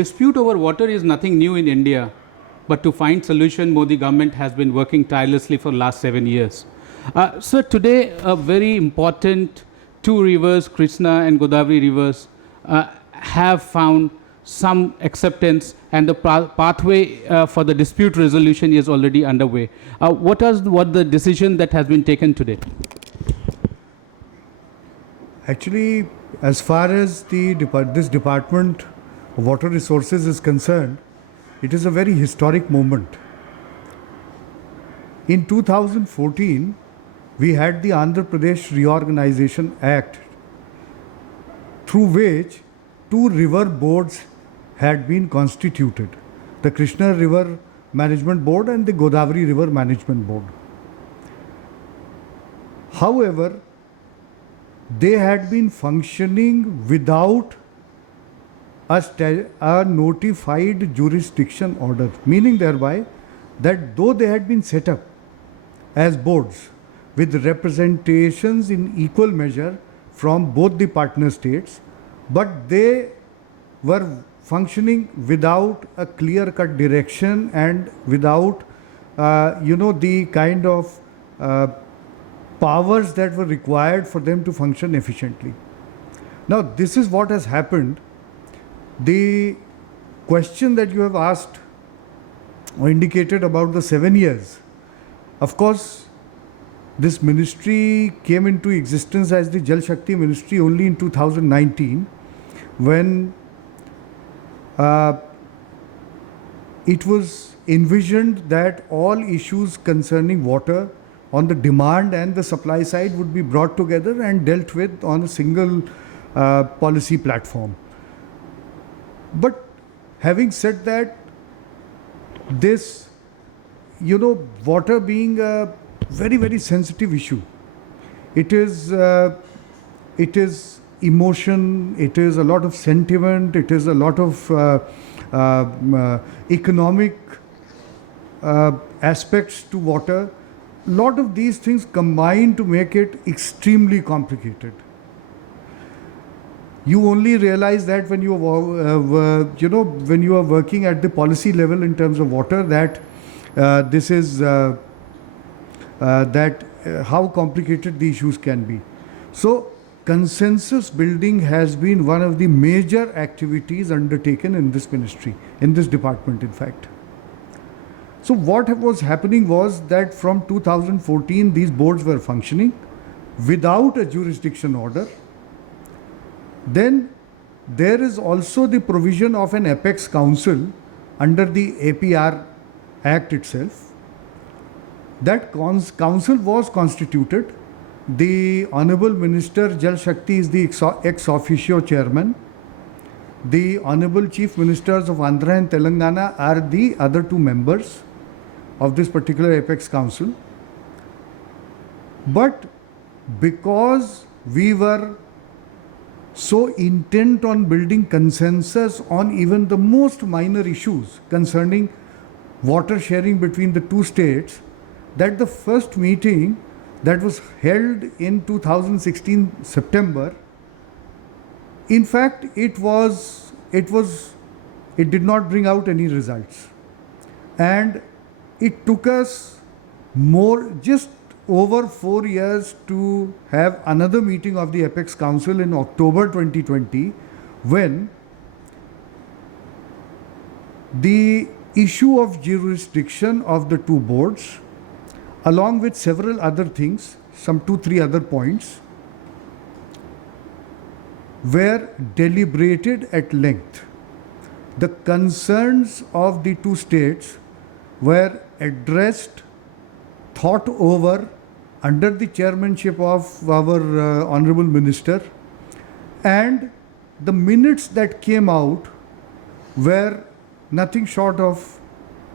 Dispute over water is nothing new in India, but to find solution, Modi government has been working tirelessly for last 7 years. So today, a very important two rivers, Krishna and Godavari rivers, have found some acceptance, and the pathway for the dispute resolution is already underway. What the decision that has been taken today? Actually, as far as this Department of Water Resources is concerned, it is a very historic moment. In 2014, we had the Andhra Pradesh Reorganization Act, through which two river boards had been constituted, the Krishna River Management Board and the Godavari River Management Board. However, they had been functioning without a notified jurisdiction order, meaning thereby that though they had been set up as boards with representations in equal measure from both the partner states, but they were functioning without a clear-cut direction and without, the kind of powers that were required for them to function efficiently. Now, this is what has happened. The question that you have asked or indicated about the 7 years, of course, this ministry came into existence as the Jal Shakti Ministry only in 2019, when it was envisioned that all issues concerning water on the demand and the supply side would be brought together and dealt with on a single policy platform. But having said that, this, water being a very, very sensitive issue, it is emotion, it is a lot of sentiment, it is a lot of economic aspects to water. A lot of these things combine to make it extremely complicated. You only realize that when you when you are working at the policy level in terms of water, that this is how complicated the issues can be. So consensus building has been one of the major activities undertaken in this ministry, in this department, in fact. So what was happening was that from 2014, these boards were functioning without a jurisdiction order. Then there is also the provision of an apex council under the APR Act itself. That council was constituted. The Honorable Minister Jal Shakti is the ex officio chairman. The Honorable Chief Ministers of Andhra and Telangana are the other two members of this particular apex council. But because we were so intent on building consensus on even the most minor issues concerning water sharing between the two states, that the first meeting that was held in 2016 September, in fact, it did not bring out any results. And it took us just over 4 years to have another meeting of the Apex Council in October 2020, when the issue of jurisdiction of the two boards, along with several other things, some 2-3 other points, were deliberated at length. The concerns of the two states were addressed, thought over under the chairmanship of our Honorable Minister, and the minutes that came out were nothing short of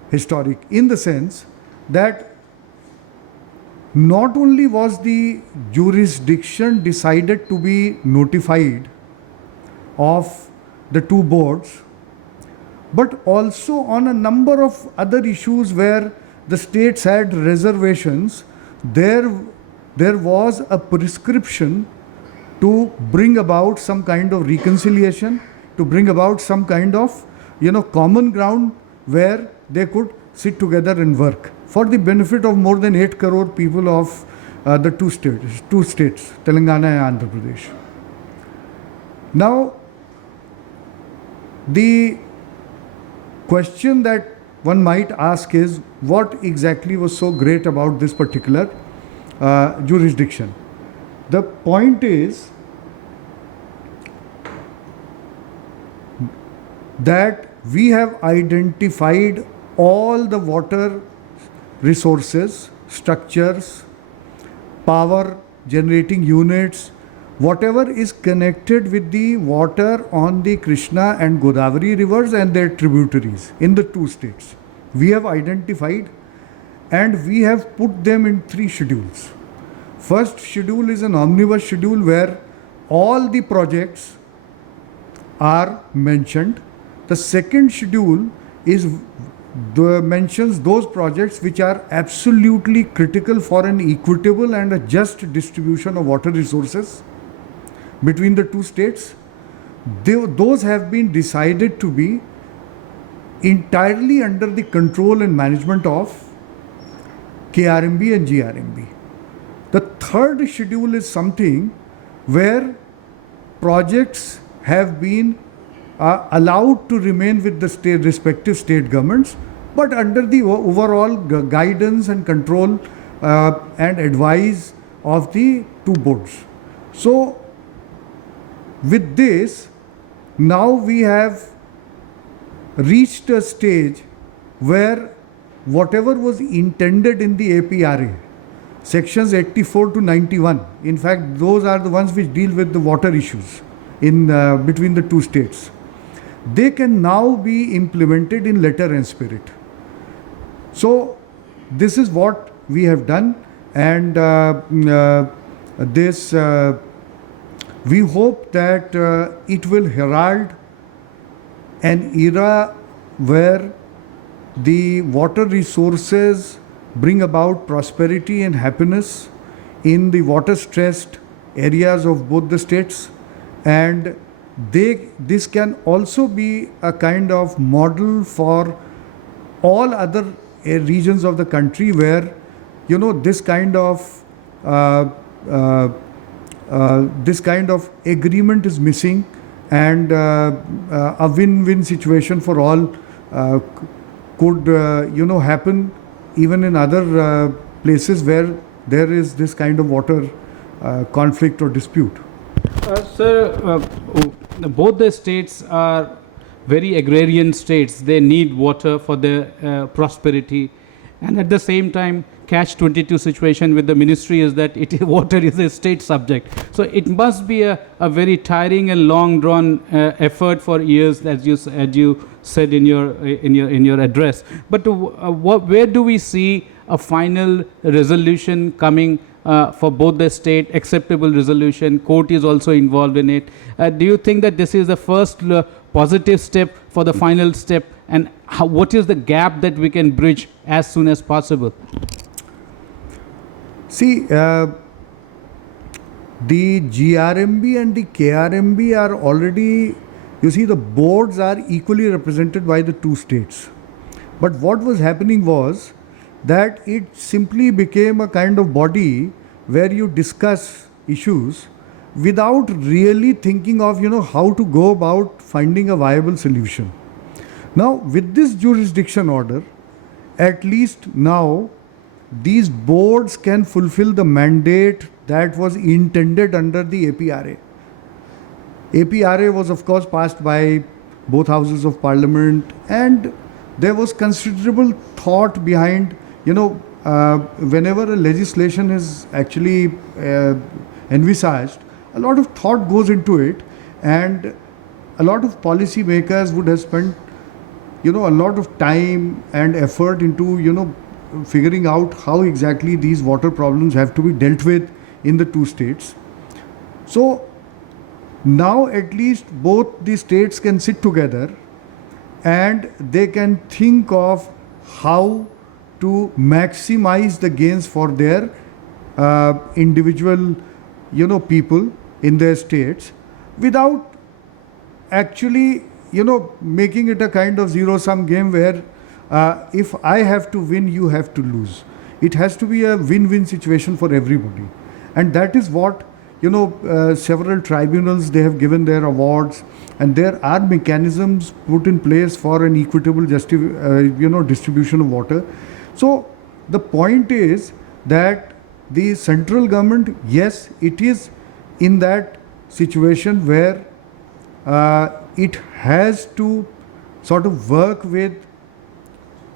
historic, in the sense that not only was the jurisdiction decided to be notified of the two boards, but also on a number of other issues where the states had reservations, there was a prescription to bring about some kind of reconciliation, to bring about some kind of common ground where they could sit together and work for the benefit of more than 8 crore people of the two states, Telangana and Andhra Pradesh. Now, the question that one might ask is, what exactly was so great about this particular jurisdiction? The point is that we have identified all the water resources, structures, power generating units, whatever is connected with the water on the Krishna and Godavari rivers and their tributaries in the two states. We have identified and we have put them in 3 schedules. First schedule is an omnibus schedule where all the projects are mentioned. The second schedule mentions those projects which are absolutely critical for an equitable and a just distribution of water resources between the two states. Those have been decided to be entirely under the control and management of KRMB and GRMB. The third schedule is something where projects have been allowed to remain with the respective state governments, but under the overall guidance and control and advice of the two boards. So, with this, now we have reached a stage where whatever was intended in the APRA, sections 84 to 91, in fact, those are the ones which deal with the water issues in between the two states. They can now be implemented in letter and spirit. So, this is what we have done, and we hope that it will herald an era where the water resources bring about prosperity and happiness in the water stressed areas of both the states, and this can also be a kind of model for all other regions of the country where this kind of agreement is missing, and a win-win situation for all could happen even in other places where there is this kind of water conflict or dispute. Sir, both the states are very agrarian states. They need water for their prosperity, and at the same time, catch-22 situation with the ministry is that water is a state subject. So it must be a very tiring and long-drawn effort for years, as you said in your address. But where do we see a final resolution coming for both the state, acceptable resolution? Court is also involved in it. Do you think that this is the first positive step for the final step, and what is the gap that we can bridge as soon as possible? See, the GRMB and the KRMB are already, the boards are equally represented by the two states. But what was happening was that it simply became a kind of body where you discuss issues without really thinking of, how to go about finding a viable solution. Now, with this jurisdiction order, at least now, these boards can fulfill the mandate that was intended under the APRA. APRA was, of course, passed by both houses of parliament, and there was considerable thought behind, whenever a legislation is actually envisaged, a lot of thought goes into it, and a lot of policy makers would have spent, a lot of time and effort into, figuring out how exactly these water problems have to be dealt with in the two states. So now at least both the states can sit together and they can think of how to maximize the gains for their individual, people in their states without actually, making it a kind of zero-sum game where if I have to win, you have to lose. It has to be a win-win situation for everybody. And that is what, several tribunals, they have given their awards, and there are mechanisms put in place for an equitable distribution of water. So the point is that the central government, yes, it is in that situation where it has to sort of work with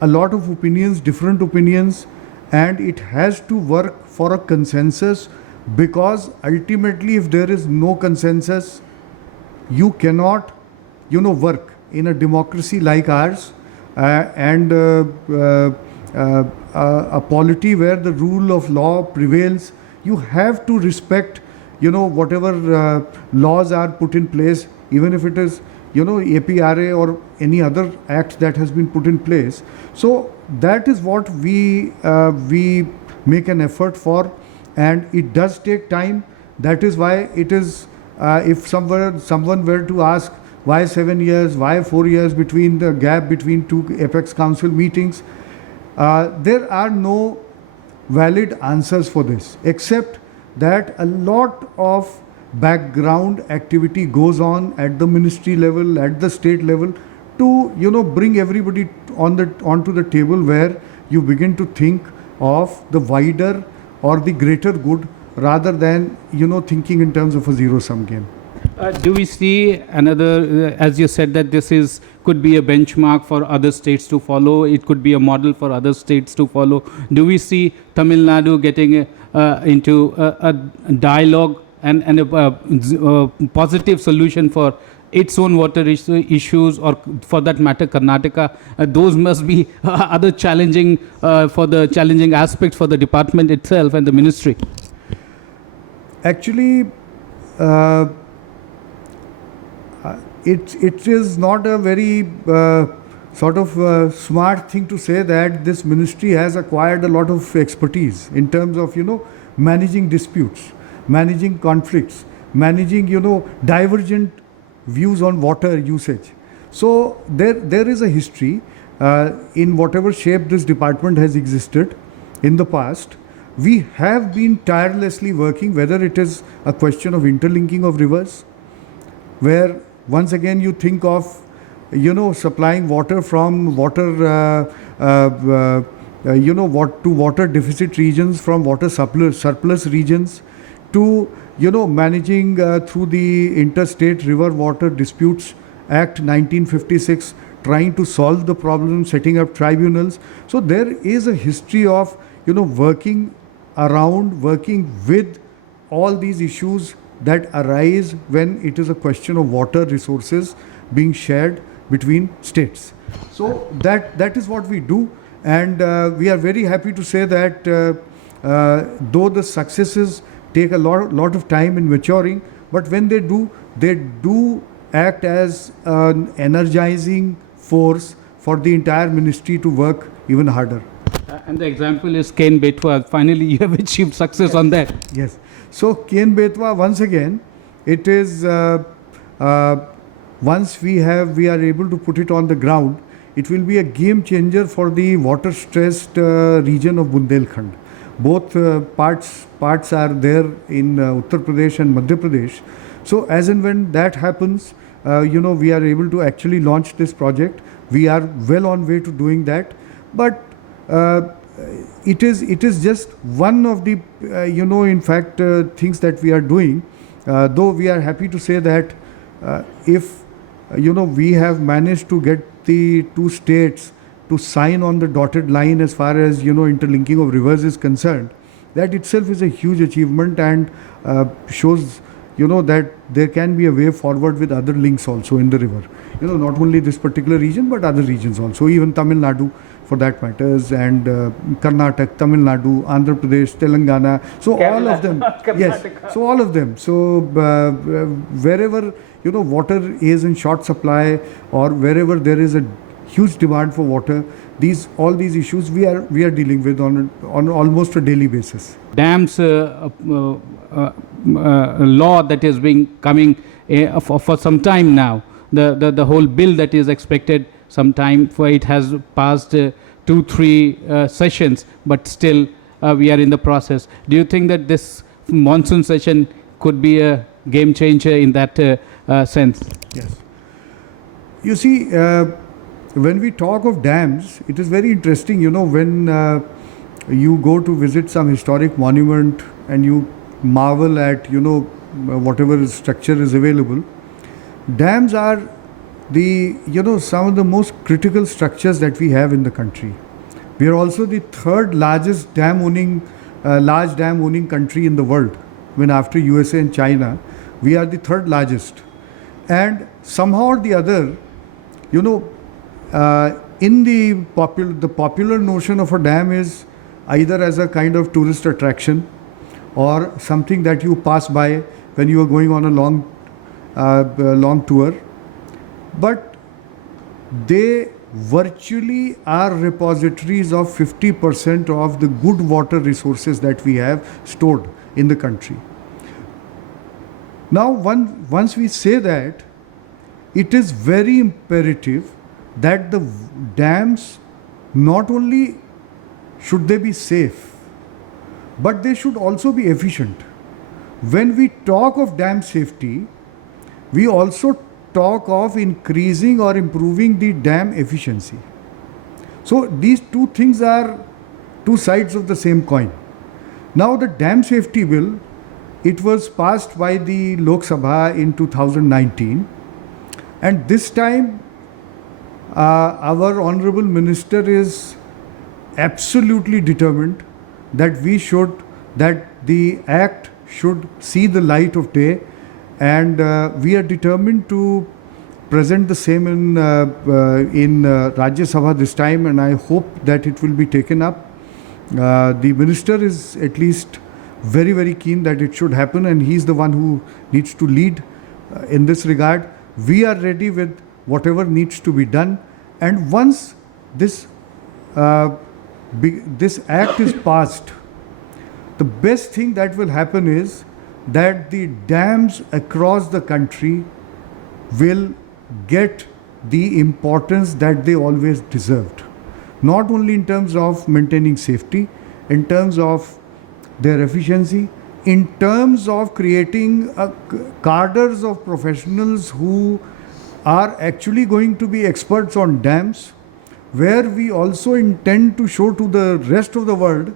a lot of opinions, different opinions, and it has to work for a consensus, because ultimately if there is no consensus, you cannot work in a democracy like ours, and a polity where the rule of law prevails. You have to respect whatever laws are put in place, even if it is APRA or any other act that has been put in place. So that is what we make an effort for, and it does take time. That is why it is, if someone were to ask why 7 years, why 4 years between the gap between two Apex Council meetings, there are no valid answers for this, except that a lot of background activity goes on at the ministry level, at the state level, to bring everybody onto the table, where you begin to think of the wider or the greater good, rather than thinking in terms of a zero-sum game. Do we see another, as you said, that this could be a benchmark for other states to follow? It could be a model for other states to follow. Do we see Tamil Nadu getting into a dialogue and a positive solution for its own water issues, or for that matter Karnataka? Those must be other challenging aspects for the department itself and the ministry. Actually, it is not a very smart thing to say that this ministry has acquired a lot of expertise in terms of managing disputes, managing conflicts, managing divergent views on water usage. So there is a history in whatever shape this department has existed in the past. We have been tirelessly working, whether it is a question of interlinking of rivers, where once again you think of supplying water from water to water deficit regions, from water surplus regions, to managing through the Interstate River Water Disputes Act 1956, trying to solve the problem, setting up tribunals. So there is a history of working with all these issues that arise when it is a question of water resources being shared between states. So that is what we do, and we are very happy to say that though the successes take a lot of time in maturing, but when they do act as an energizing force for the entire ministry to work even harder. And the example is Ken Betwa. Finally, you have achieved success on that. Yes. So Ken Betwa, once again, it is once we are able to put it on the ground, it will be a game changer for the water stressed region of Bundelkhand. Both parts are there in Uttar Pradesh and Madhya Pradesh. So as and when that happens, we are able to actually launch this project. We are well on way to doing that, but it is just one of the in fact things that we are doing. Though we are happy to say that if we have managed to get the two states to sign on the dotted line as far as interlinking of rivers is concerned, that itself is a huge achievement, and shows that there can be a way forward with other links also in the river. Not only this particular region, but other regions also, even Tamil Nadu for that matters, and Karnataka, Tamil Nadu, Andhra Pradesh, Telangana. So Kerala, all of them, yes. So all of them. So wherever water is in short supply, or wherever there is a huge demand for water, all these issues we are dealing with on almost a daily basis. Dams law that has been coming for some time now. the whole bill that is expected sometime for it has passed 2-3 sessions, but still we are in the process. Do you think that this monsoon session could be a game changer in that sense? Yes. You see, when we talk of dams, it is very interesting, when you go to visit some historic monument and you marvel at, whatever structure is available. Dams are some of the most critical structures that we have in the country. We are also the third largest large dam owning country in the world. When after USA and China, we are the third largest. And somehow or the other, in the popular notion of a dam is either as a kind of tourist attraction or something that you pass by when you are going on a long tour. But they virtually are repositories of 50% of the good water resources that we have stored in the country. Now, once we say that, it is very imperative that the dams not only should they be safe, but they should also be efficient. When we talk of dam safety, we also talk of increasing or improving the dam efficiency. So these two things are two sides of the same coin. Now the dam safety bill, it was passed by the Lok Sabha in 2019, and this time our honorable minister is absolutely determined that the act should see the light of day, and we are determined to present the same in Rajya Sabha this time, and I hope that it will be taken up. The minister is at least very, very keen that it should happen, and he's the one who needs to lead in this regard. We are ready with whatever needs to be done, and once this act is passed, the best thing that will happen is that the dams across the country will get the importance that they always deserved. Not only in terms of maintaining safety, in terms of their efficiency, in terms of creating cadres of professionals who are actually going to be experts on dams, where we also intend to show to the rest of the world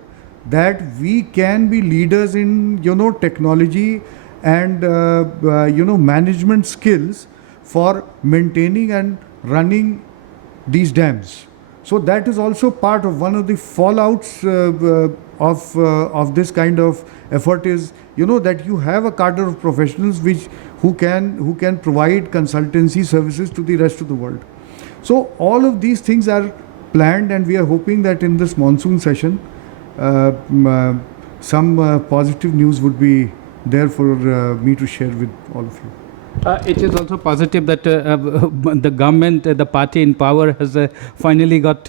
that we can be leaders in technology and management skills for maintaining and running these dams. So that is also part of one of the fallouts of this kind of effort is that you have a cadre of professionals who can provide consultancy services to the rest of the world. So all of these things are planned, and we are hoping that in this monsoon session some positive news would be there for me to share with all of you. It is also positive that the government, the party in power has finally got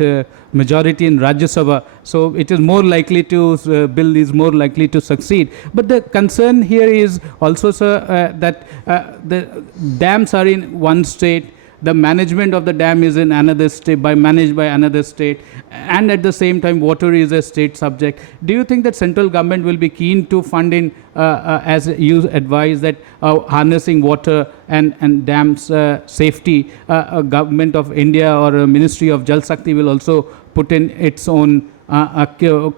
majority in Rajya Sabha. So it is more likely to, bill is more likely to succeed. But the concern here is also, sir, that the dams are in one state, the management of the dam is in another state, managed by another state, and at the same time water is a state subject. Do you think that central government will be keen to fund in, as you advise, that harnessing water and dams safety, government of India or a Ministry of Jal Shakti will also put in its own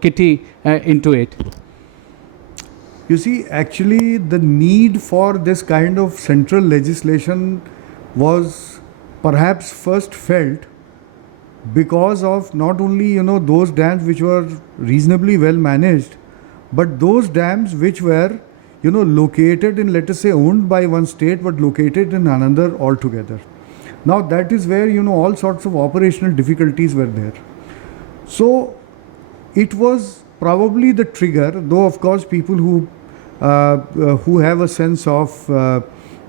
kitty into it? You see, actually the need for this kind of central legislation was perhaps first felt because of not only those dams which were reasonably well managed, but those dams which were located in, let us say, owned by one state but located in another altogether. Now that is where all sorts of operational difficulties were there. So it was probably the trigger, though of course people who have a sense of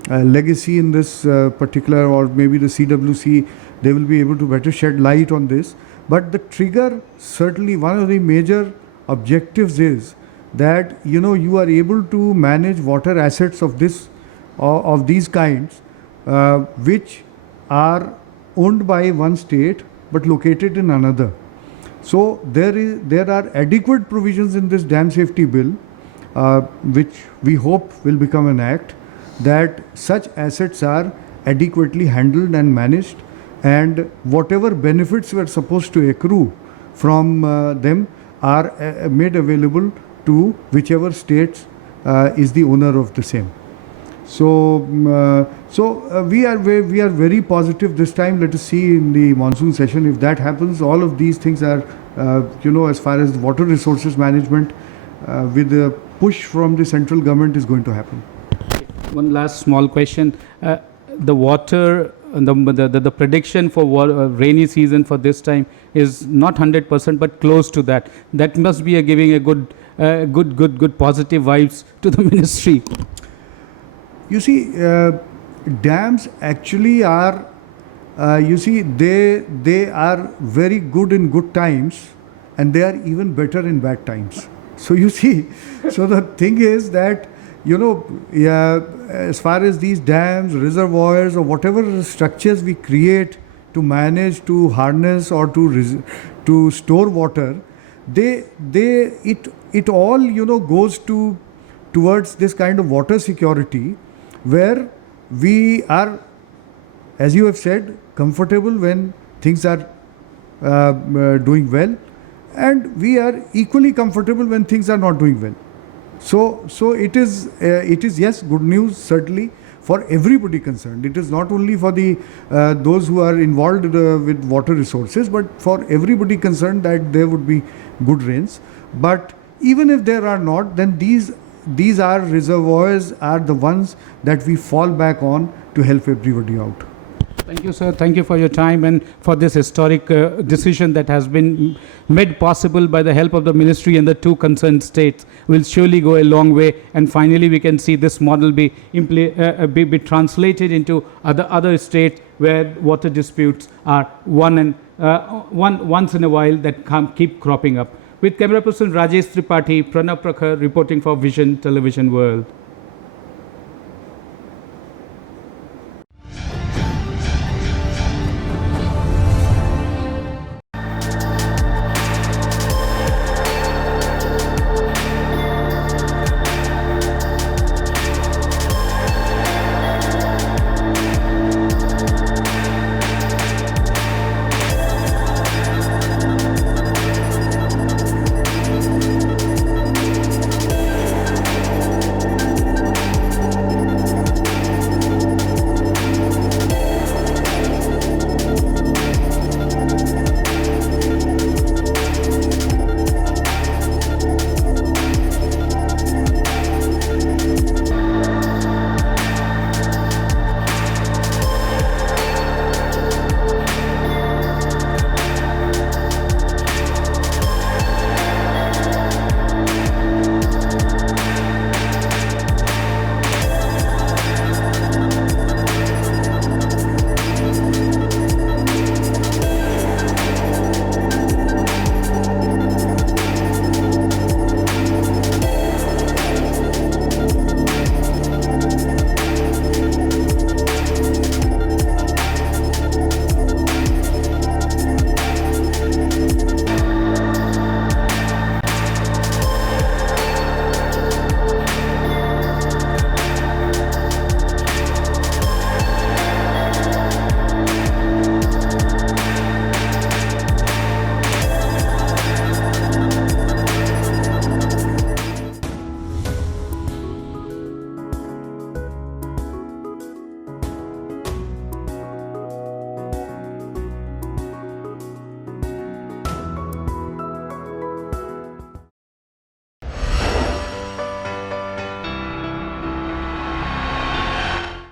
legacy in this particular, or maybe the CWC, they will be able to better shed light on this. But the trigger, certainly one of the major objectives is that you are able to manage water assets of these kinds, which are owned by one state but located in another. So there are adequate provisions in this dam safety bill, which we hope will become an act, that such assets are adequately handled and managed, and whatever benefits were supposed to accrue from them are made available to whichever states is the owner of the same. So, we are very positive this time. Let us see in the monsoon session if that happens. All of these things are, as far as water resources management, with the push from the central government is going to happen. One last small question. The water, the prediction for rainy season for this time is not 100%, but close to that. That must be giving a good positive vibes to the ministry. You see, dams actually are, they are very good in good times, and they are even better in bad times. So you see, so the thing is that, as far as these dams, reservoirs, or whatever structures we create to manage, to harness, or to store water, it all goes towards this kind of water security, where we are, as you have said, comfortable when things are doing well, and we are equally comfortable when things are not doing well. So it is yes, good news certainly for everybody concerned. It is not only for the those who are involved with water resources, but for everybody concerned that there would be good rains. But even if there are not, then these are reservoirs are the ones that we fall back on to help everybody out. Thank you, sir. Thank you for your time and for this historic decision that has been made possible by the help of the ministry and the two concerned states. Will surely go a long way, and finally we can see this model be translated into other states where water disputes are once in a while that keep cropping up. With camera person Rajesh Tripathi, Pranav Prakhar reporting for Vision Television World.